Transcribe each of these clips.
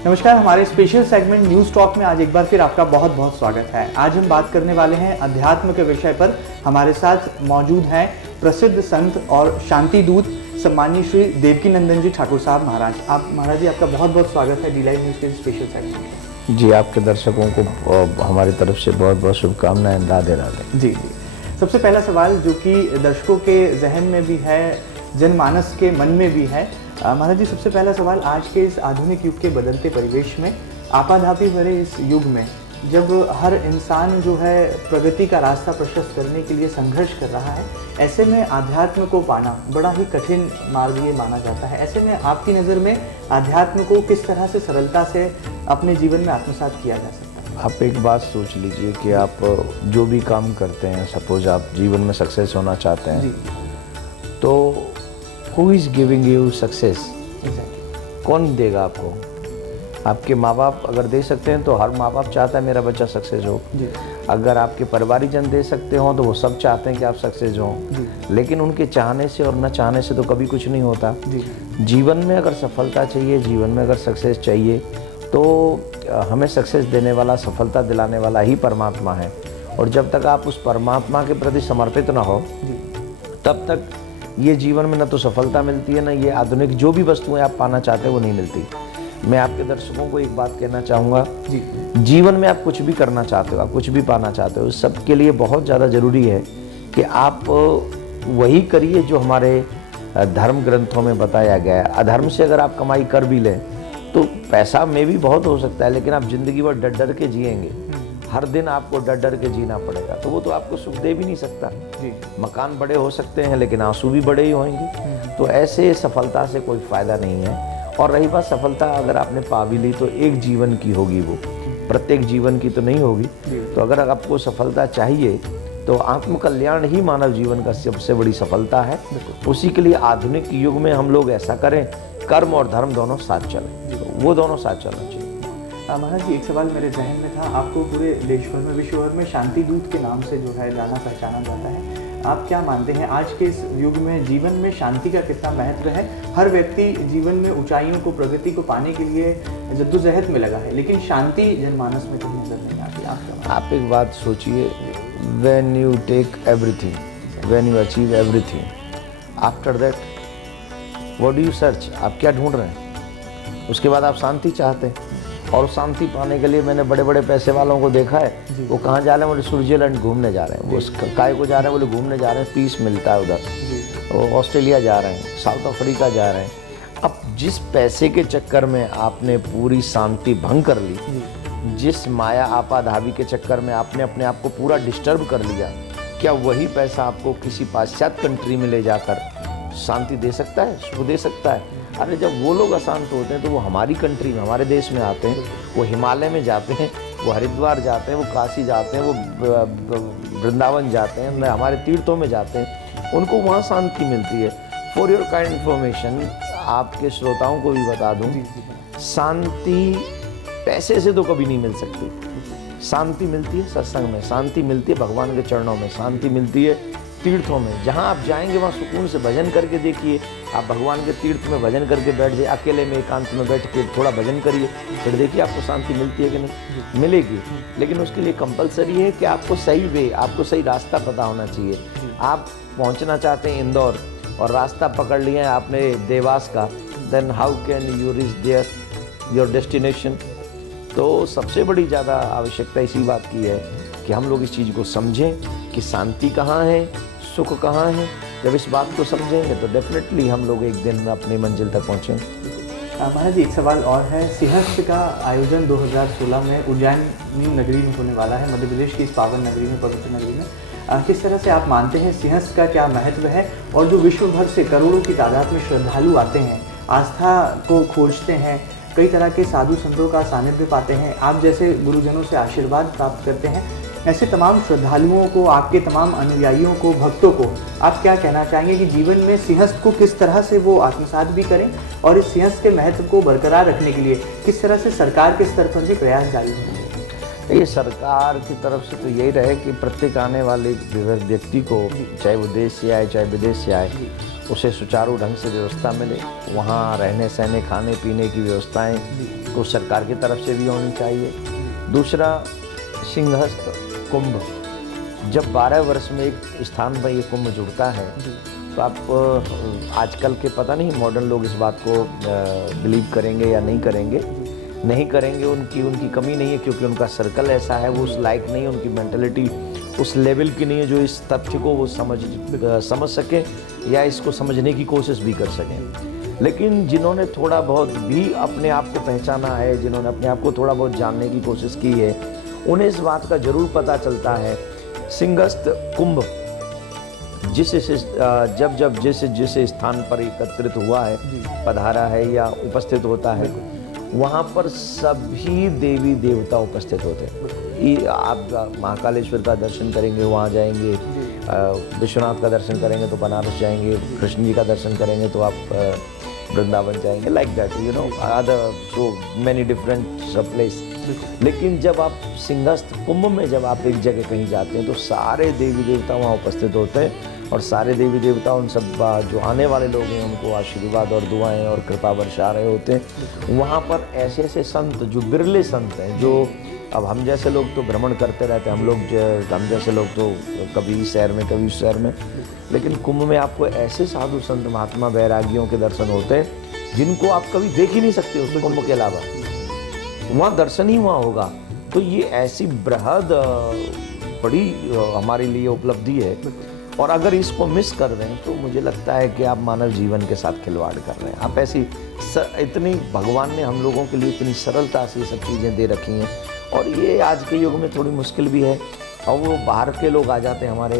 नमस्कार, हमारे special segment news talk में आज एक बार फिर आपका बहुत बहुत स्वागत है। आज हम बात करने वाले हैं अध्यात्म के विषय पर। हमारे साथ मौजूद हैं प्रसिद्ध संत और शांति दूत सम्मानीय श्री देवकी नंदन जी ठाकुर साहब महाराज। महाराज जी, आपका बहुत बहुत स्वागत है डी-लाइव न्यूज़ के स्पेशल सेगमेंट में। जी, आपके दर्शकों को हमारी तरफ से बहुत बहुत शुभकामनाएं। राधे राधे। जी, सबसे पहला सवाल जो कि दर्शकों के जहन में भी है, जनमानस के मन में भी है। महाराज जी, सबसे पहला सवाल, आज के इस आधुनिक युग के बदलते परिवेश में, आपाधापी भरे इस युग में, जब हर इंसान जो है प्रगति का रास्ता प्रशस्त करने के लिए संघर्ष कर रहा है, ऐसे में आध्यात्म को पाना बड़ा ही कठिन मार्ग ये माना जाता है। ऐसे में आपकी नज़र में आध्यात्म को किस तरह से सरलता से अपने जीवन में आत्मसात किया जा सकता है? आप एक बात सोच लीजिए कि आप जो भी काम करते हैं, सपोज आप जीवन में सक्सेस होना चाहते हैं, तो who is giving you success? कौन देगा आपको? आपके माँ बाप अगर दे सकते हैं तो हर माँ बाप चाहता है मेरा बच्चा सक्सेस हो। अगर आपके परिवारीजन दे सकते हो तो वो सब चाहते हैं कि आप सक्सेस हो। लेकिन उनके चाहने से और न चाहने से तो कभी कुछ नहीं होता। जीवन में अगर सफलता चाहिए, जीवन में अगर सक्सेस चाहिए, तो हमें सक्सेस देने वाला, सफलता दिलाने वाला ही परमात्मा है। और जब तक आप उस परमात्मा के प्रति समर्पित ना हो, तब तक ये जीवन में न तो सफलता मिलती है, ना ये आधुनिक जो भी वस्तुएं आप पाना चाहते हैं वो नहीं मिलती। मैं आपके दर्शकों को एक बात कहना चाहूँगा, जीवन में आप कुछ भी करना चाहते हो, आप कुछ भी पाना चाहते हो, सबके लिए बहुत ज़्यादा ज़रूरी है कि आप वही करिए जो हमारे धर्म ग्रंथों में बताया गया है। अधर्म से अगर आप कमाई कर भी लें तो पैसा में भी बहुत हो सकता है, लेकिन आप ज़िंदगी भर डर डर के जिएंगे, हर दिन आपको डर डर के जीना पड़ेगा, तो वो तो आपको सुख दे भी नहीं सकता। मकान बड़े हो सकते हैं लेकिन आंसू भी बड़े ही होंगे। तो ऐसे सफलता से कोई फ़ायदा नहीं है। और रही बात सफलता, अगर आपने पा भी ली तो एक जीवन की होगी, वो प्रत्येक जीवन की तो नहीं होगी। तो अगर आपको सफलता चाहिए तो आत्मकल्याण ही मानव जीवन का सबसे बड़ी सफलता है। उसी के लिए आधुनिक युग में हम लोग ऐसा करें, कर्म और धर्म दोनों साथ चलें, वो दोनों साथ चलना चाहिए। महाराज जी, एक सवाल मेरे जहन में था। आपको पूरे देश भर में, विश्व भर में शांति दूत के नाम से जो है जाना पहचाना जाता है। आप क्या मानते हैं, आज के इस युग में जीवन में शांति का कितना महत्व है? हर व्यक्ति जीवन में ऊंचाइयों को, प्रगति को पाने के लिए जद्दोजहद में लगा है, लेकिन शांति जनमानस में कहीं नजर नहीं आती। आप एक बात सोचिए, when you take everything, when you achieve everything, after that what do you search? आप क्या ढूंढ रहे हैं? उसके बाद आप शांति चाहते हैं। और शांति पाने के लिए मैंने बड़े बड़े पैसे वालों को देखा है, वो कहाँ जा रहे हैं? बोले स्विट्जरलैंड घूमने जा रहे हैं। वो काय को जा रहे हैं? बोले घूमने जा रहे हैं, पीस मिलता है उधर। वो ऑस्ट्रेलिया जा रहे हैं, साउथ अफ्रीका जा रहे हैं। अब जिस पैसे के चक्कर में आपने पूरी शांति भंग कर ली, जिस माया आपाधापी के चक्कर में आपने अपने आप को पूरा डिस्टर्ब कर लिया, क्या वही पैसा आपको किसी पाश्चात्य कंट्री में ले जाकर शांति दे सकता है, सुख दे सकता है? अरे जब वो लोग अशांत होते हैं तो वो हमारी कंट्री में, हमारे देश में आते हैं, वो हिमालय में जाते हैं, वो हरिद्वार जाते हैं, वो काशी जाते हैं, वो वृंदावन जाते हैं, हमारे तीर्थों में जाते हैं, उनको वहाँ शांति मिलती है। फॉर योर काइंड इन्फॉर्मेशन, आपके श्रोताओं को भी बता दूँ, शांति पैसे से तो कभी नहीं मिल सकती। शांति मिलती है सत्संग में, शांति मिलती है भगवान के चरणों में, शांति मिलती है तीर्थों में। जहाँ आप जाएंगे वहाँ सुकून से भजन करके देखिए। आप भगवान के तीर्थ में भजन करके बैठ जाइए, अकेले में एकांत में बैठ के थोड़ा भजन करिए, फिर देखिए आपको शांति मिलती है कि नहीं, मिलेगी। लेकिन उसके लिए कंपलसरी है कि आपको सही वे, आपको सही रास्ता पता होना चाहिए। आप पहुँचना चाहते हैं इंदौर और रास्ता पकड़ लिया है आपने देवास का, then how can you reach there your destination? तो सबसे बड़ी ज़्यादा आवश्यकता इसी बात की है कि हम लोग इस चीज़ को समझें कि शांति कहाँ है, सुख कहाँ है। जब इस बात को समझेंगे तो डेफिनेटली हम लोग एक दिन अपनी मंजिल तक पहुँचेंगे। महाराज जी, एक सवाल और है। सिंहस्थ का आयोजन 2016 में उज्जैन नगरी में होने वाला है, मध्य प्रदेश की इस पावन नगरी में, पवित्र नगरी में। किस तरह से आप मानते हैं सिंहस्थ का क्या महत्व है? और जो विश्व भर से करोड़ों की तादाद में श्रद्धालु आते हैं, आस्था को खोजते हैं, कई तरह के साधु संतों का सानिध्य पाते हैं, आप जैसे गुरुजनों से आशीर्वाद प्राप्त करते हैं, ऐसे तमाम श्रद्धालुओं को, आपके तमाम अनुयायियों को, भक्तों को आप क्या कहना चाहेंगे कि जीवन में सिंहस्थ को किस तरह से वो आत्मसात भी करें, और इस सिंहस्थ के महत्व को बरकरार रखने के लिए किस तरह से सरकार के स्तर पर भी प्रयास जारी होंगे? ये सरकार की तरफ से तो यही रहे कि प्रत्येक आने वाले व्यक्ति को, चाहे वो देश से आए चाहे विदेश से आए, उसे सुचारू ढंग से व्यवस्था मिले, वहाँ रहने सहने खाने पीने की व्यवस्थाएं को सरकार की तरफ से भी होनी चाहिए। दूसरा, सिंहस्थ कुंभ, जब 12 वर्ष में एक स्थान पर ये कुंभ जुड़ता है तो आप आजकल के पता नहीं मॉडर्न लोग इस बात को बिलीव करेंगे या नहीं करेंगे। नहीं करेंगे, उनकी कमी नहीं है, क्योंकि उनका सर्कल ऐसा है, वो उस लायक नहीं है, उनकी मेंटलिटी उस लेवल की नहीं है जो इस तथ्य को वो समझ सके या इसको समझने की कोशिश भी कर सकें। लेकिन जिन्होंने थोड़ा बहुत भी अपने आप को पहचाना है, जिन्होंने अपने आप को थोड़ा बहुत जानने की कोशिश की है, उन्हें इस बात का जरूर पता चलता है सिंहस्थ कुंभ जिस स्थान पर एकत्रित हुआ है, पधारा है या उपस्थित होता है, वहाँ पर सभी देवी देवता उपस्थित होते हैं। आप महाकालेश्वर का दर्शन करेंगे, वहाँ जाएंगे, विश्वनाथ का दर्शन करेंगे तो बनारस जाएंगे, कृष्ण जी का दर्शन करेंगे तो आप वृंदावन जाएंगे, like that, you know, other so many different place. लेकिन जब आप सिंहस्थ कुंभ में जब आप एक जगह कहीं जाते हैं तो सारे देवी देवता वहाँ उपस्थित होते हैं और सारे देवी देवता उन सब जो आने वाले लोग हैं उनको आशीर्वाद और दुआएं और कृपा बरसा रहे होते हैं। वहाँ पर ऐसे ऐसे संत जो बिरले संत हैं, जो अब हम जैसे लोग तो भ्रमण करते रहते हैं, हम जैसे लोग तो कभी इस शहर में कभी उस शहर में, लेकिन कुंभ में आपको ऐसे साधु संत महात्मा वैरागियों के दर्शन होते हैं जिनको आप कभी देख ही नहीं सकते उस कुंभ के अलावा, वहाँ दर्शन ही वहाँ होगा। तो ये ऐसी बृहद बड़ी हमारे लिए उपलब्धि है, और अगर इसको मिस कर दें तो मुझे लगता है कि आप मानव जीवन के साथ खिलवाड़ कर रहे हैं। आप ऐसी इतनी भगवान ने हम लोगों के लिए इतनी सरलता से ये सब चीज़ें दे रखी हैं, और ये आज के युग में थोड़ी मुश्किल भी है। और वो बाहर के लोग आ जाते हैं हमारे,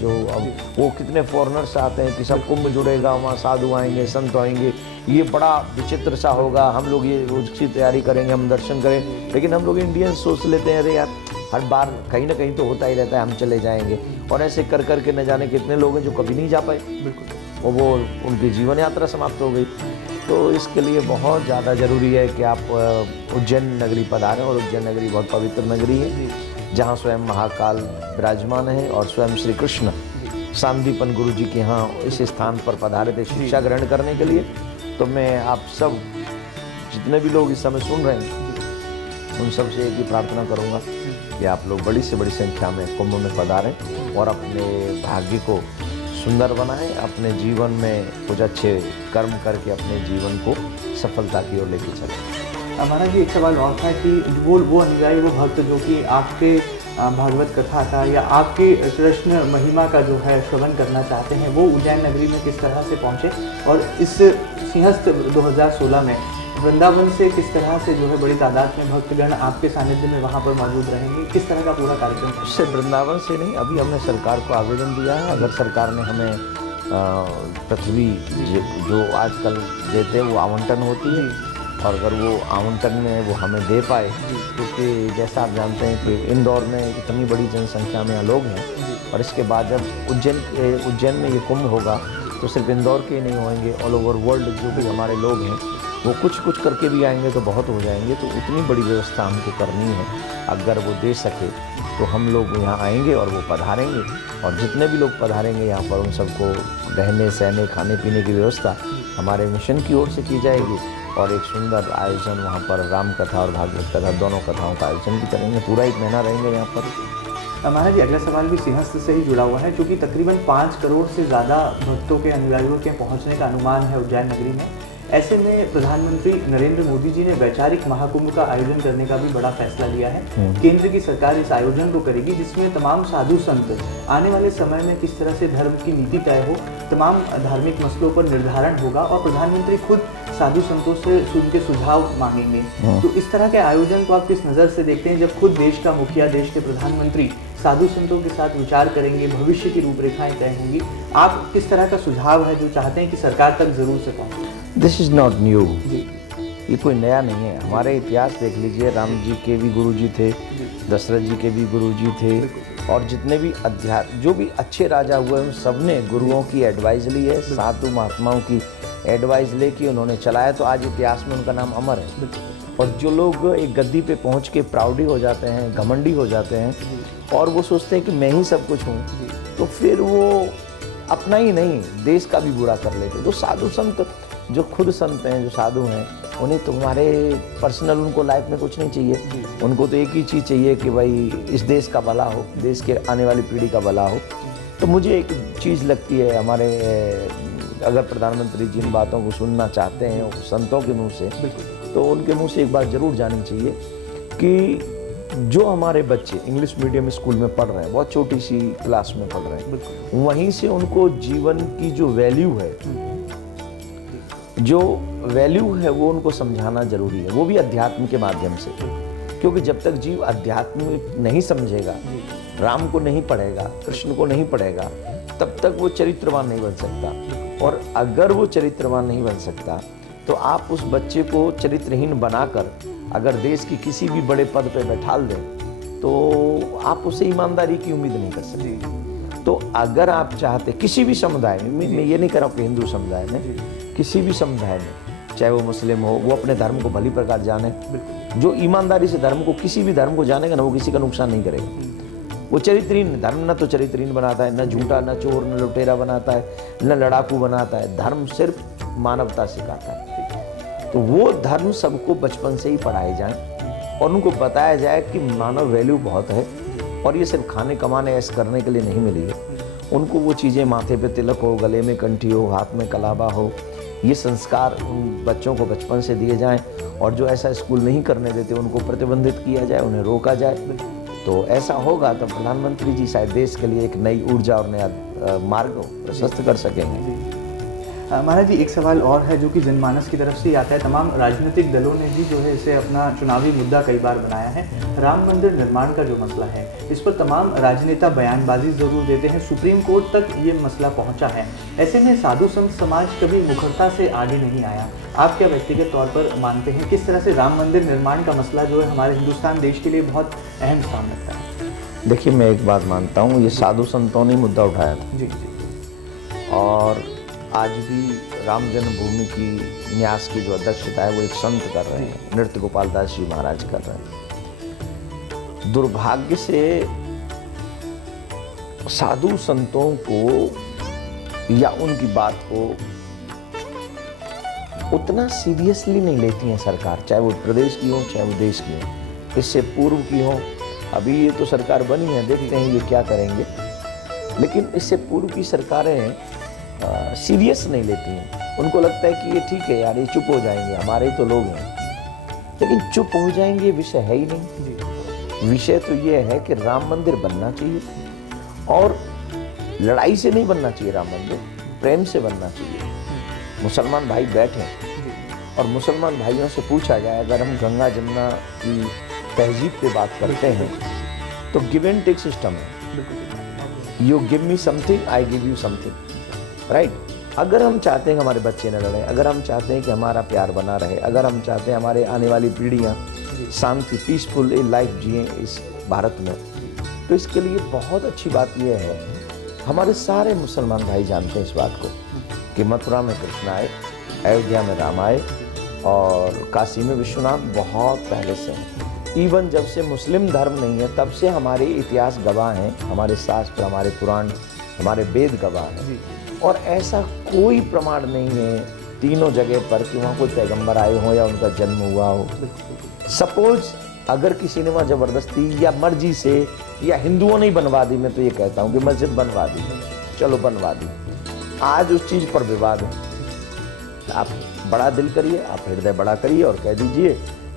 जो अब वो कितने फॉरेनर्स आते हैं कि सब कुंभ जुड़ेगा, वहाँ साधु आएंगे, संत आएंगे, ये बड़ा विचित्र सा होगा, हम लोग ये उसकी तैयारी करेंगे, हम दर्शन करें। लेकिन हम लोग इंडियन सोच लेते हैं, अरे यार हर बार कहीं ना कहीं तो होता ही रहता है, हम चले जाएंगे, और ऐसे कर कर के न जाने कितने लोग हैं जो कभी नहीं जा पाए, बिल्कुल, और वो उनकी जीवन यात्रा समाप्त हो गई। तो इसके लिए बहुत ज़्यादा ज़रूरी है कि आप उज्जैन नगरी पधारें, और उज्जैन नगरी बहुत पवित्र नगरी है, जहाँ स्वयं महाकाल विराजमान है, और स्वयं श्री कृष्ण सांदीपन गुरु जी के यहाँ इस स्थान पर पधारे थे शिक्षा ग्रहण करने के लिए। तो मैं आप सब जितने भी लोग इस समय सुन रहे हैं उन सब से एक ही प्रार्थना करूँगा कि आप लोग बड़ी से बड़ी संख्या में कुंभ में पधारें और अपने भाग्य को सुंदर बनाएं, अपने जीवन में कुछ अच्छे कर्म करके अपने जीवन को सफलता की ओर लेके चलें। महाराज जी, एक सवाल और था कि वो अनुयायी, वो भक्त जो कि आपके भागवत कथा का या आपके कृष्ण महिमा का जो है श्रवण करना चाहते हैं, वो उज्जैन नगरी में किस तरह से पहुँचे, और इस सिंहस्थ 2016 में वृंदावन से किस तरह से जो है बड़ी तादाद में भक्तगण आपके सानिध्य में वहाँ पर मौजूद रहेंगे, किस तरह का पूरा कार्यक्रम है? इससे वृंदावन से नहीं, अभी हमने सरकार को आवेदन दिया है, अगर सरकार ने हमें पृथ्वी जो आजकल देते हैं वो आवंटन होती है, और अगर वो आवंटन में वो हमें दे पाए, क्योंकि जैसा आप जानते हैं कि इंदौर में इतनी बड़ी जनसंख्या में लोग हैं, और इसके बाद जब उज्जैन में ये कुंभ होगा तो सिर्फ इंदौर के नहीं होंगे, ऑल ओवर वर्ल्ड जो भी हमारे लोग हैं वो कुछ कुछ करके भी आएंगे तो बहुत हो जाएंगे। तो इतनी बड़ी व्यवस्था हमको करनी है, अगर वो दे सके तो हम लोग यहाँ आएंगे और वो पधारेंगे, और जितने भी लोग पधारेंगे यहाँ पर उन सबको रहने सहने खाने पीने की व्यवस्था हमारे मिशन की ओर से की जाएगी, और एक सुंदर आयोजन वहाँ पर राम कथा और भागवत कथा दोनों कथाओं का आयोजन भी करेंगे। पूरा 1 महीना रहेंगे यहाँ पर। महाराज जी, अगला सवाल भी सिंहस्थ से ही जुड़ा हुआ है, क्योंकि तकरीबन 5 करोड़ से ज़्यादा भक्तों के अनुयायियों के पहुँचने का अनुमान है उज्जैन नगरी में। ऐसे में प्रधानमंत्री नरेंद्र मोदी जी ने वैचारिक महाकुंभ का आयोजन करने का भी बड़ा फैसला लिया है। केंद्र की सरकार इस आयोजन को करेगी, जिसमें तमाम साधु संत आने वाले समय में किस तरह से धर्म की नीति तय हो, तमाम धार्मिक मसलों पर निर्धारण होगा, और प्रधानमंत्री खुद साधु संतों से उनके सुझाव मांगेंगे। तो इस तरह के आयोजन को आप किस नज़र से देखते हैं, जब खुद देश का मुखिया, देश के प्रधानमंत्री साधु संतों के साथ विचार करेंगे, भविष्य की रूपरेखाएं तय होंगी, आप किस तरह का सुझाव है जो चाहते हैं कि सरकार तक जरूर से पहुँचे? दिस इज़ नॉट न्यू, ये कोई नया नहीं है। हमारे इतिहास देख लीजिए, राम जी के भी गुरु जी थे, दशरथ जी के भी गुरु जी थे, और जितने भी जो भी अच्छे राजा हुए उन सब ने गुरुओं की एडवाइस ली है, साधु महात्माओं की एडवाइस लेके उन्होंने चलाया, तो आज इतिहास में उनका नाम अमर है। और जो लोग एक गद्दी पे पहुंच के प्राउडी हो जाते हैं, घमंडी हो जाते हैं, और वो सोचते हैं कि मैं ही सब कुछ हूँ, तो फिर वो अपना ही नहीं देश का भी बुरा कर लेते। तो साधु संत जो खुद संत हैं, जो साधु हैं, उन्हें तो हमारे पर्सनल उनको लाइफ में कुछ नहीं चाहिए। उनको तो एक ही चीज़ चाहिए कि भाई इस देश का भला हो, देश के आने वाली पीढ़ी का भला हो। तो मुझे एक चीज़ लगती है, हमारे अगर प्रधानमंत्री जिन बातों को सुनना चाहते हैं संतों के मुंह से, तो उनके मुंह से एक बात जरूर जानी चाहिए कि जो हमारे बच्चे इंग्लिश मीडियम स्कूल में पढ़ रहे हैं, बहुत छोटी सी क्लास में पढ़ रहे हैं, वहीं से उनको जीवन की जो वैल्यू है, वो उनको समझाना जरूरी है, वो भी अध्यात्म के माध्यम से। क्योंकि जब तक जीव अध्यात्म नहीं समझेगा, राम को नहीं पढ़ेगा, कृष्ण को नहीं पढ़ेगा, तब तक वो चरित्रवान नहीं बन सकता। और अगर वो चरित्रवान नहीं बन सकता तो आप उस बच्चे को चरित्रहीन बनाकर अगर देश की किसी भी बड़े पद पर बैठाल दें तो आप उससे ईमानदारी की उम्मीद नहीं कर सकते। तो अगर आप चाहते किसी भी समुदाय में, मैं ये नहीं कह रहा हूँ कि हिंदू समुदाय में, किसी भी समुदाय में, चाहे वो मुस्लिम हो, वो अपने धर्म को भली प्रकार जाने। जो ईमानदारी से धर्म को, किसी भी धर्म को जानेगा ना, वो किसी का नुकसान नहीं करेगा। वो चरित्रहीन धर्म न तो चरित्रहीन बनाता है, न झूठा, न चोर, न लुटेरा बनाता है, न लड़ाकू बनाता है। धर्म सिर्फ मानवता सिखाता है। तो वो धर्म सबको बचपन से ही पढ़ाए जाएं और उनको बताया जाए कि मानव वैल्यू बहुत है और ये सिर्फ खाने कमाने ऐसे करने के लिए नहीं मिली है। उनको वो चीज़ें, माथे पे तिलक हो, गले में कंठी हो, हाथ में कलाबा हो, ये संस्कार उन बच्चों को बचपन से दिए जाएं। और जो ऐसा स्कूल नहीं करने देते उनको प्रतिबंधित किया जाए, उन्हें रोका जाए। तो ऐसा होगा तो प्रधानमंत्री जी शायद देश के लिए एक नई ऊर्जा और नया मार्ग प्रशस्त कर सकेंगे। महाराज जी, एक सवाल और है जो कि जनमानस की तरफ से ही आता है। तमाम राजनीतिक दलों ने भी जो है इसे अपना चुनावी मुद्दा कई बार बनाया है। राम मंदिर निर्माण का जो मसला है, इस पर तमाम राजनेता बयानबाजी ज़रूर देते हैं, सुप्रीम कोर्ट तक ये मसला पहुंचा है। ऐसे में साधु संत समाज कभी मुखरता से आगे नहीं आया। आप क्या व्यक्तिगत तौर पर मानते हैं, किस तरह से राम मंदिर निर्माण का मसला जो है हमारे हिंदुस्तान देश के लिए बहुत अहम स्थान रखता है? देखिए, मैं एक बात मानता हूँ, ये साधु संतों ने मुद्दा उठाया था। जी। और आज भी राम जन्मभूमि की न्यास की जो अध्यक्षता है वो एक संत कर रहे हैं, नृत्य गोपाल दास जी महाराज कर रहे हैं। दुर्भाग्य से साधु संतों को या उनकी बात को उतना सीरियसली नहीं लेती है सरकार, चाहे वो प्रदेश की हो, चाहे वो देश की हो, इससे पूर्व की हो। अभी ये तो सरकार बनी है, देखते हैं ये क्या करेंगे। लेकिन इससे पूर्व की सरकारें सीरियस नहीं लेती हैं। उनको लगता है कि ये ठीक है यार, ये चुप हो जाएंगे, हमारे ही तो लोग हैं। लेकिन चुप हो जाएंगे विषय है ही नहीं। विषय तो ये है कि राम मंदिर बनना चाहिए, और लड़ाई से नहीं बनना चाहिए राम मंदिर, प्रेम से बनना चाहिए। मुसलमान भाई बैठे और मुसलमान भाइयों से पूछा जाए, अगर हम गंगा जमुना की तहजीब पे बात करते हैं तो गिव एंड टेक सिस्टम है। You give me something, I give you something, right. अगर हम चाहते हैं कि हमारे बच्चे न लड़ें, अगर हम चाहते हैं कि हमारा प्यार बना रहे, अगर हम चाहते हैं हमारे आने वाली पीढ़ियाँ शांति, पीसफुल लाइफ जिए इस भारत में, तो इसके लिए बहुत अच्छी बात यह है, हमारे सारे मुसलमान भाई जानते हैं इस बात को कि मथुरा में कृष्ण आए, अयोध्या में राम आए और काशी में विश्वनाथ बहुत पहले से हैं। इवन जब से मुस्लिम धर्म नहीं है तब से हमारे इतिहास गवाह हैं, हमारे शास्त्र, हमारे पुराण, हमारे वेद गवाह हैं। और ऐसा कोई प्रमाण नहीं है तीनों जगह पर कि वहाँ कोई पैगंबर आए हों या उनका जन्म हुआ हो। सपोज अगर किसी ने वहाँ ज़बरदस्ती या मर्जी से या हिंदुओं ने ही बनवा दी, मैं तो ये कहता हूँ कि मस्जिद बनवा दी, चलो बनवा दी, आज उस चीज़ पर विवाद है। आप बड़ा दिल करिए, आप हृदय बड़ा करिए और कह दीजिए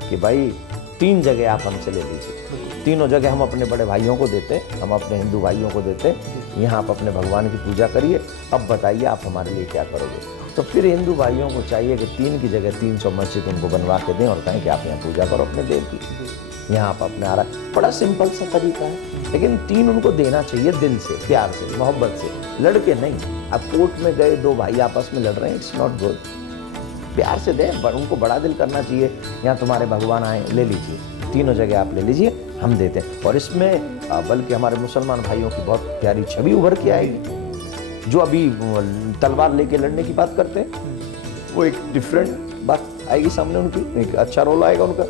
कि भाई 3 जगह आप हमसे ले लीजिए, तीनों जगह हम अपने बड़े भाइयों को देते, हम अपने हिंदू भाइयों को देते, यहाँ आप अपने भगवान की पूजा करिए, अब बताइए आप हमारे लिए क्या करोगे। तो फिर हिंदू भाइयों को चाहिए कि 3 की जगह 300 मस्जिद उनको बनवा के दें और कहें कि आप यहाँ पूजा करो अपने देव की, यहाँ आप अपने बड़ा सिंपल सा तरीका है। लेकिन 3 उनको देना चाहिए दिल से, प्यार से, मोहब्बत से, लड़के नहीं। अब कोर्ट में गए 2 भाई आपस में लड़ रहे हैं, इट्स नॉट गुड। प्यार से दें, उनको बड़ा दिल करना चाहिए, यहाँ तुम्हारे भगवान आए, ले लीजिए, तीनों जगह आप ले लीजिए, हम देते हैं। और इसमें बल्कि हमारे मुसलमान भाइयों की बहुत प्यारी छवि उभर के आएगी। जो अभी तलवार लेके लड़ने की बात करते हैं, वो एक डिफरेंट बात आएगी सामने, उनकी एक अच्छा रोल आएगा उनका।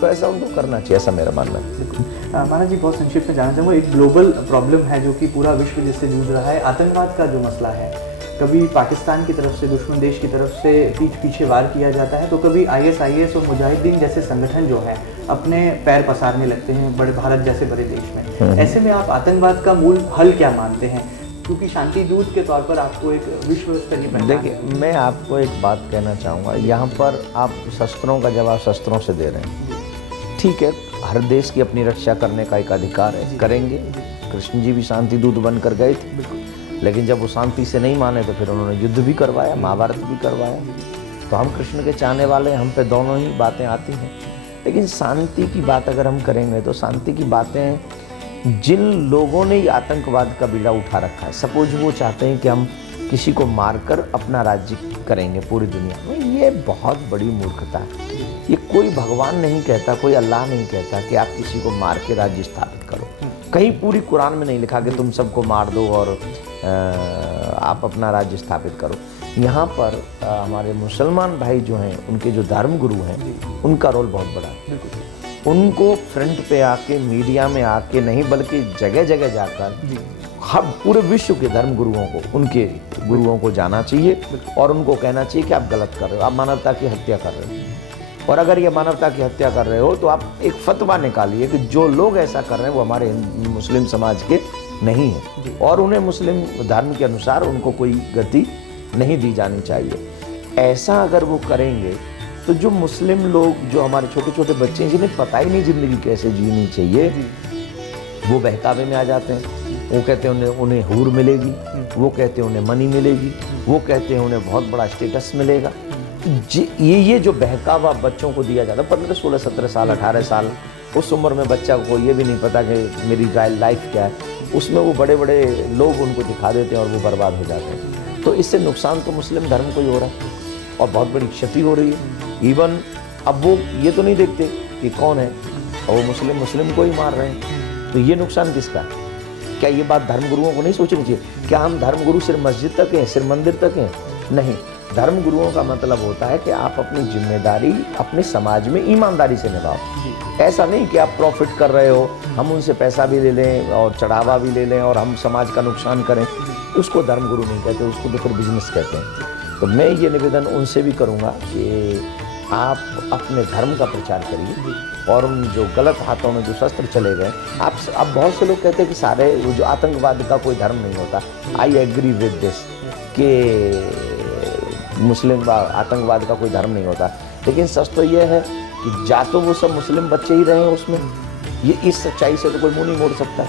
तो ऐसा उनको करना चाहिए, ऐसा मेरा मानना है। माना जी, बहुत संक्षिप्त में जानना चाहूँगा, एक ग्लोबल प्रॉब्लम है जो कि पूरा विश्व जिससे जूझ रहा है, आतंकवाद का जो मसला है। कभी पाकिस्तान की तरफ से, दुश्मन देश की तरफ से पीछे वार किया जाता है, तो कभी ISIS और मुजाहिदीन जैसे संगठन जो है अपने पैर पसारने लगते हैं बड़े भारत जैसे बड़े देश में। ऐसे में आप आतंकवाद का मूल हल क्या मानते हैं? क्योंकि शांति दूत के तौर पर आपको एक विश्व स्तरीय, देखिए मैं आपको एक बात कहना चाहूँगा, यहाँ पर आप शस्त्रों का जवाब शस्त्रों से दे रहे हैं, ठीक है, हर देश की अपनी रक्षा करने का एक अधिकार है, करेंगे। कृष्ण जी भी शांति दूत बनकर गए थे, लेकिन जब वो शांति से नहीं माने तो फिर उन्होंने युद्ध भी करवाया, महाभारत भी करवाया। तो हम कृष्ण के चाहने वाले, हम पे दोनों ही बातें आती हैं। लेकिन शांति की बात अगर हम करेंगे तो शांति की बातें जिन लोगों ने आतंकवाद का बीड़ा उठा रखा है, सपोज वो चाहते हैं कि हम किसी को मारकर अपना राज्य करेंगे पूरी दुनिया में, ये बहुत बड़ी मूर्खता है। ये कोई भगवान नहीं कहता, कोई अल्लाह नहीं कहता कि आप किसी को मार के राज्य स्थापित करो। कहीं पूरी कुरान में नहीं लिखा कि तुम सबको मार दो और आप अपना राज्य स्थापित करो। यहाँ पर हमारे मुसलमान भाई जो हैं, उनके जो धर्म गुरु हैं, उनका रोल बहुत बड़ा है। उनको फ्रंट पे आके, मीडिया में आके नहीं, बल्कि जगह जगह जाकर हम पूरे विश्व के धर्म गुरुओं को, उनके गुरुओं को जाना चाहिए और उनको कहना चाहिए कि आप गलत कर रहे हो, आप मानवता की हत्या कर रहे हो। और अगर ये मानवता की हत्या कर रहे हो तो आप एक फतवा निकालिए कि जो लोग ऐसा कर रहे हैं वो हमारे मुस्लिम समाज के नहीं है और उन्हें मुस्लिम धर्म के अनुसार उनको कोई गति नहीं दी जानी चाहिए। ऐसा अगर वो करेंगे तो जो मुस्लिम लोग, जो हमारे छोटे छोटे बच्चे हैं जिन्हें पता ही नहीं ज़िंदगी कैसे जीनी चाहिए, वो बहकावे में आ जाते हैं। वो कहते हैं उन्हें हूर मिलेगी, वो कहते हैं उन्हें मनी मिलेगी, वो कहते हैं उन्हें बहुत बड़ा स्टेटस मिलेगा। ये जो बहकावा बच्चों को दिया जाता है, 15, 16, 17 साल, 18 साल, उस उम्र में बच्चा को ये भी नहीं पता कि मेरी लाइफ क्या है, उसमें वो बड़े बड़े लोग उनको दिखा देते हैं और वो बर्बाद हो जाते हैं। तो इससे नुकसान तो मुस्लिम धर्म को ही हो रहा है और बहुत बड़ी क्षति हो रही है। इवन अब वो ये तो नहीं देखते कि कौन है और वो मुस्लिम को ही मार रहे हैं, तो ये नुकसान किसका है? क्या ये बात धर्म गुरुओं को नहीं सोचनी चाहिए? क्या हम धर्म गुरु सिर्फ मस्जिद तक हैं, सिर्फ मंदिर तक हैं? नहीं, धर्म गुरुओं का मतलब होता है कि आप अपनी जिम्मेदारी अपने समाज में ईमानदारी से निभाओ। ऐसा नहीं कि आप प्रॉफिट कर रहे हो, हम उनसे पैसा भी ले लें और चढ़ावा भी ले लें और हम समाज का नुकसान करें, उसको धर्म गुरु नहीं कहते, उसको तो फिर बिजनेस कहते हैं। तो मैं ये निवेदन उनसे भी करूँगा कि आप अपने धर्म का प्रचार करिए और उन जो गलत हाथों में जो शस्त्र चले गए, आप बहुत से लोग कहते हैं कि सारे जो आतंकवाद का कोई धर्म नहीं होता। आई एग्री विद दिस कि मुस्लिम आतंकवाद का कोई धर्म नहीं होता, लेकिन सच तो ये है कि जा तो वो सब मुस्लिम बच्चे ही रहे हैं उसमें, ये इस सच्चाई से तो कोई मुंह नहीं मोड़ सकता।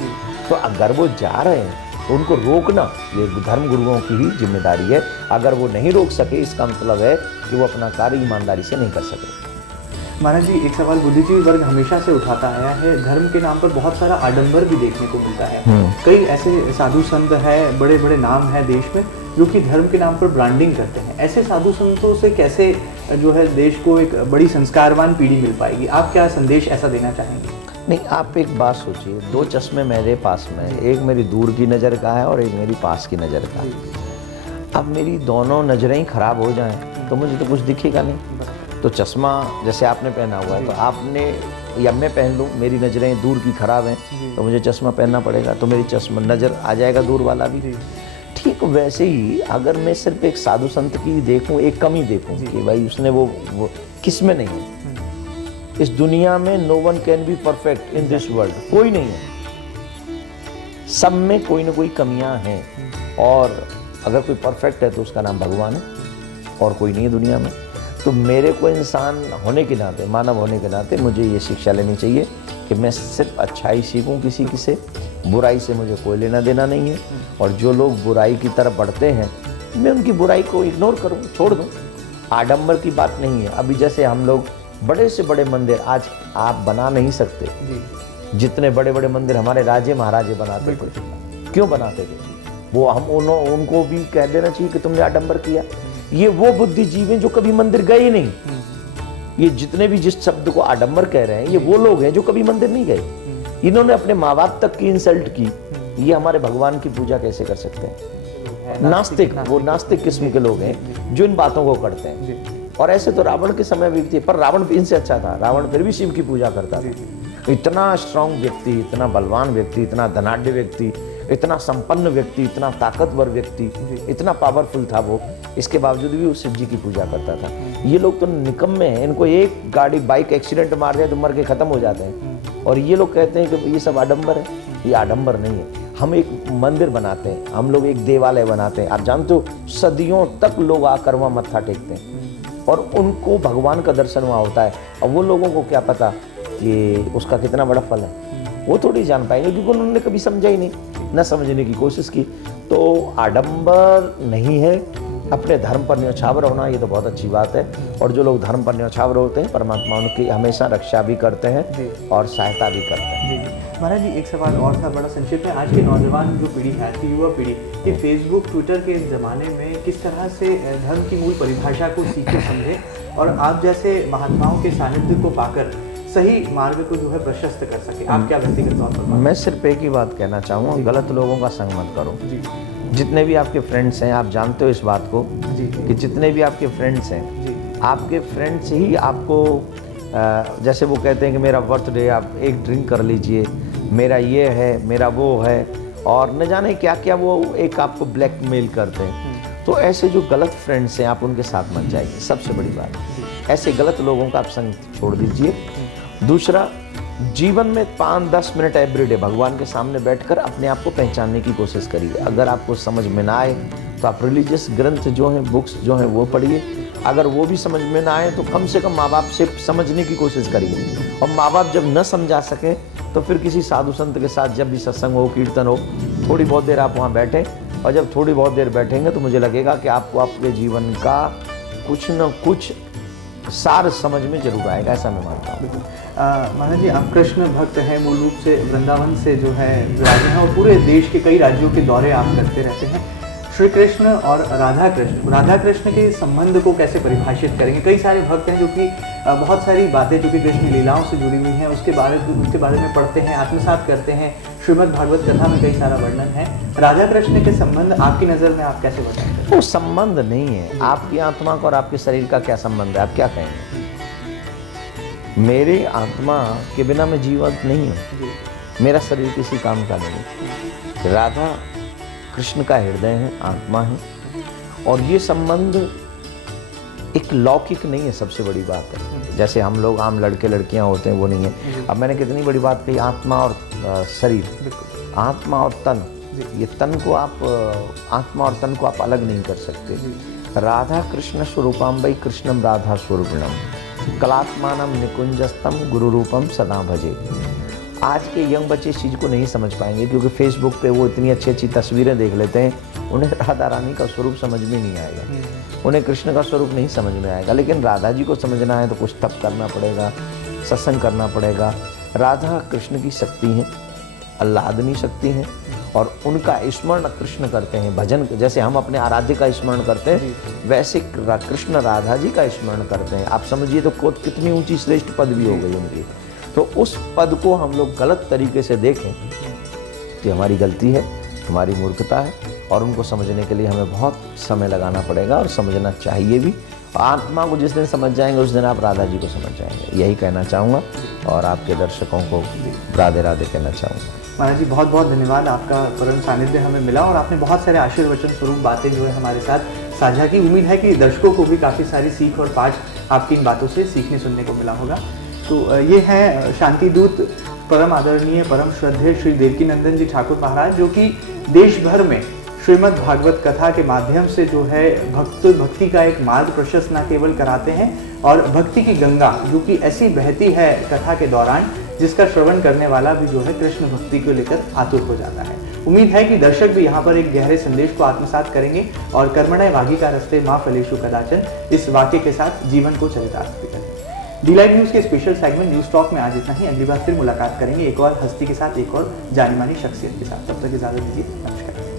तो अगर वो जा रहे हैं तो उनको रोकना ये धर्म गुरुओं की ही जिम्मेदारी है। अगर वो नहीं रोक सके, इसका मतलब है कि वो अपना कार्य ईमानदारी से नहीं कर सके। महाराज जी, एक सवाल बुद्धिजीवी वर्ग हमेशा से उठाता आया है, धर्म के नाम पर बहुत सारा आडंबर भी देखने को मिलता है। कई ऐसे साधु संत हैं, बड़े बड़े नाम हैं देश में, जो कि धर्म के नाम पर ब्रांडिंग करते हैं। ऐसे साधु संतों से कैसे जो है देश को एक बड़ी संस्कारवान पीढ़ी मिल पाएगी? आप क्या संदेश ऐसा देना चाहेंगे? नहीं, आप एक बात सोचिए, 2 चश्मे मेरे पास में, एक मेरी दूर की नज़र का है और एक मेरी पास की नज़र का है। अब मेरी दोनों नज़रें ही खराब हो जाएं तो मुझे तो कुछ दिखेगा नहीं। तो चश्मा जैसे आपने पहना हुआ है, तो आपने या मैं पहन लूँ, मेरी नज़रें दूर की खराब हैं तो मुझे चश्मा पहनना पड़ेगा, तो मेरी चश्मा नज़र आ जाएगा दूर वाला भी। ठीक वैसे ही अगर मैं सिर्फ एक साधु संत की देखूं, एक कमी देखूं कि भाई उसने वो किस में नहीं है, इस दुनिया में no one can be perfect in this world, कोई नहीं है, सब में कोई ना कोई कमियां हैं। और अगर कोई परफेक्ट है तो उसका नाम भगवान है और कोई नहीं है दुनिया में। तो मेरे को इंसान होने के नाते, मानव होने के नाते मुझे ये शिक्षा लेनी चाहिए कि मैं सिर्फ अच्छाई सीखूं किसी से, बुराई से मुझे कोई लेना देना नहीं है। और जो लोग बुराई की तरफ बढ़ते हैं मैं उनकी बुराई को इग्नोर करूं, छोड़ दूं। आडंबर की बात नहीं है। अभी जैसे हम लोग बड़े से बड़े मंदिर आज आप बना नहीं सकते, जितने बड़े बड़े मंदिर हमारे राजे महाराजे बनाते थे। क्यों बनाते थे? वो हम उनको भी कह देना चाहिए कि तुमने आडंबर किया। ये वो बुद्धिजीवी जो कभी मंदिर गए ही नहीं। ये जितने भी जिस शब्द को आडंबर कह रहे हैं, ये वो लोग हैं जो कभी मंदिर नहीं गए। इन्होंने अपने माँ बाप तक की इंसल्ट की। ये हमारे भगवान की पूजा कैसे कर सकते हैं? नास्तिक, वो नास्तिक किस्म के लोग हैं जो इन बातों को करते हैं। और ऐसे तो रावण के समय भी थे, पर रावण भी इनसे अच्छा था। रावण फिर भी शिव की पूजा करता था। इतना स्ट्रांग व्यक्ति, इतना बलवान व्यक्ति, इतना धनाढ्य व्यक्ति, इतना संपन्न व्यक्ति, इतना ताकतवर व्यक्ति, इतना पावरफुल था वो, इसके बावजूद भी वो शिव जी की पूजा करता था। ये लोग तो निकम्मे हैं, इनको एक गाड़ी बाइक एक्सीडेंट मार जाए तो मर के खत्म हो जाते हैं। और ये लोग कहते हैं कि ये सब आडंबर है। ये आडंबर नहीं है। हम एक मंदिर बनाते हैं, हम लोग एक देवालय बनाते हैं। आप जानते हो सदियों तक लोग आकर वहाँ मत्था टेकते हैं और उनको भगवान का दर्शन वहाँ होता है। अब वो लोगों को क्या पता कि उसका कितना बड़ा फल है, वो थोड़ी जान पाएंगे, क्योंकि उन्होंने कभी समझा ही नहीं, न समझने की कोशिश की। तो आडंबर नहीं है, अपने धर्म पर न्यौछावर होना, ये तो बहुत अच्छी बात है। और जो लोग धर्म पर न्यौछावर होते हैं, परमात्मा उनकी हमेशा रक्षा भी करते हैं और सहायता भी करते हैं। जी महाराज जी, एक सवाल और था बड़ा संक्षिप्त में। आज के नौजवान जो पीढ़ी है, आज की युवा पीढ़ी, ये फेसबुक ट्विटर के ज़माने में किस तरह से धर्म की मूल परिभाषा को सीखे समझे और आप जैसे महात्माओं के सानिध्य को पाकर सही मार्ग को जो है प्रशस्त कर सके, आप क्या व्यक्तिगत तौर पर? मैं सिर्फ एक ही बात कहना चाहूँगा, गलत लोगों का संग मत करो। जितने भी आपके फ्रेंड्स हैं, आप जानते हो इस बात को कि जितने भी आपके फ्रेंड्स हैं, आपके फ्रेंड्स ही आपको जैसे वो कहते हैं कि मेरा बर्थडे, आप एक ड्रिंक कर लीजिए, मेरा ये है, मेरा वो है, और न जाने क्या क्या वो एक आपको ब्लैकमेल करते हैं। तो ऐसे जो गलत फ्रेंड्स हैं, आप उनके साथ मत जाइए, सबसे बड़ी बात। ऐसे गलत लोगों का आप संग छोड़ दीजिए। दूसरा, जीवन में 5-10 मिनट एवरीडे भगवान के सामने बैठकर अपने आप को पहचानने की कोशिश करिए। अगर आपको समझ में ना आए तो आप रिलीजियस ग्रंथ जो हैं, बुक्स जो हैं वो पढ़िए। अगर वो भी समझ में ना आए तो कम से कम माँ बाप से समझने की कोशिश करिए। और माँ बाप जब न समझा सकें तो फिर किसी साधु संत के साथ जब भी सत्संग हो, कीर्तन हो, थोड़ी बहुत देर आप वहाँ बैठें। और जब थोड़ी बहुत देर बैठेंगे तो मुझे लगेगा कि आपको आपके जीवन का कुछ न कुछ सार समझ में जरूर आएगा, ऐसा मैं मानता हूँ। महाराज जी, आप कृष्ण भक्त हैं, मूल रूप से वृंदावन से जो है विराजे हैं और पूरे देश के कई राज्यों के दौरे आप करते रहते हैं। श्री कृष्ण और राधा कृष्ण के संबंध को कैसे परिभाषित करेंगे? कई सारे भक्त हैं जो कि बहुत सारी बातें जो कि कृष्ण लीलाओं से जुड़ी हुई हैं उसके बारे में पढ़ते हैं, आत्मसात करते हैं। श्रीमद् भागवत कथा में कई सारा वर्णन है। राधा कृष्ण के संबंध आपकी नज़र में आप कैसे बताएंगे? वो संबंध नहीं है। आपकी आत्मा का और आपके शरीर का क्या संबंध है, आप क्या कहेंगे? मेरी आत्मा के बिना मैं जीवित नहीं हूँ, मेरा शरीर किसी काम का नहीं। राधा कृष्ण का हृदय है, आत्मा है, और ये संबंध एक लौकिक नहीं है, सबसे बड़ी बात है। जैसे हम लोग आम लड़के लड़कियां होते हैं, वो नहीं है। अब मैंने कितनी बड़ी बात कही, आत्मा और शरीर, आत्मा और तन, ये तन को आप, आत्मा और तन को आप अलग नहीं कर सकते। राधा कृष्ण स्वरूपाम्बई कृष्णम राधा स्वरूपिणम कलात्मानम निकुंजस्तम गुरु रूपम सदा भजे। आज के यंग बच्चे इस चीज़ को नहीं समझ पाएंगे, क्योंकि फेसबुक पे वो इतनी अच्छी अच्छी तस्वीरें देख लेते हैं, उन्हें राधा रानी का स्वरूप समझ में नहीं आएगा, उन्हें कृष्ण का स्वरूप नहीं समझ में आएगा। लेकिन राधा जी को समझना है तो कुछ तप करना पड़ेगा, सत्संग करना पड़ेगा। राधा कृष्ण की शक्ति है, आह्लादनी शक्ति है, और उनका स्मरण कृष्ण करते हैं, भजन जैसे हम अपने आराध्य का स्मरण करते हैं, वैसे कृष्ण राधा जी का स्मरण करते हैं। आप समझिए तो कितनी ऊंची श्रेष्ठ पदवी हो गई उनकी। तो उस पद को हम लोग गलत तरीके से देखें कि हमारी गलती है, हमारी मूर्खता है, और उनको समझने के लिए हमें बहुत समय लगाना पड़ेगा और समझना चाहिए भी। आत्मा को जिस दिन समझ जाएंगे उस दिन आप राधा जी को समझ जाएंगे, यही कहना चाहूँगा, और आपके दर्शकों को राधे राधे कहना चाहूँगा। महाराज जी, बहुत बहुत धन्यवाद, आपका परम सानिध्य हमें मिला और आपने बहुत सारे आशीर्वचन स्वरूप बातें जो है हमारे साथ साझा की। उम्मीद है कि दर्शकों को भी काफ़ी सारी सीख और पाठ आपकी इन बातों से सीखने सुनने को मिला होगा। तो ये है शांति दूत परम आदरणीय परम श्रद्धेय श्री देवकीनंदन जी ठाकुर महाराज, जो कि देश भर में श्रीमद् भागवत कथा के माध्यम से जो है भक्ति का एक मार्ग प्रशस्त न केवल कराते हैं, और भक्ति की गंगा जो कि ऐसी बहती है कथा के दौरान, जिसका श्रवण करने वाला भी जो है कृष्ण भक्ति को लेकर आतुर हो जाता है। उम्मीद है कि दर्शक भी यहाँ पर एक गहरे संदेश को आत्मसात करेंगे और कर्मणय वागी का रस्ते माँ फलेषु कदाचन इस वाक्य के साथ जीवन को चरितार्थ करेंगे। D-Live न्यूज़ के स्पेशल सेगमेंट न्यूज़ टॉक में आज इतना ही। अगली बार फिर मुलाकात करेंगे एक और हस्ती के साथ, एक और जानी मानी शख्सियत के साथ। तब तक इजाजत दीजिए, नमस्कार।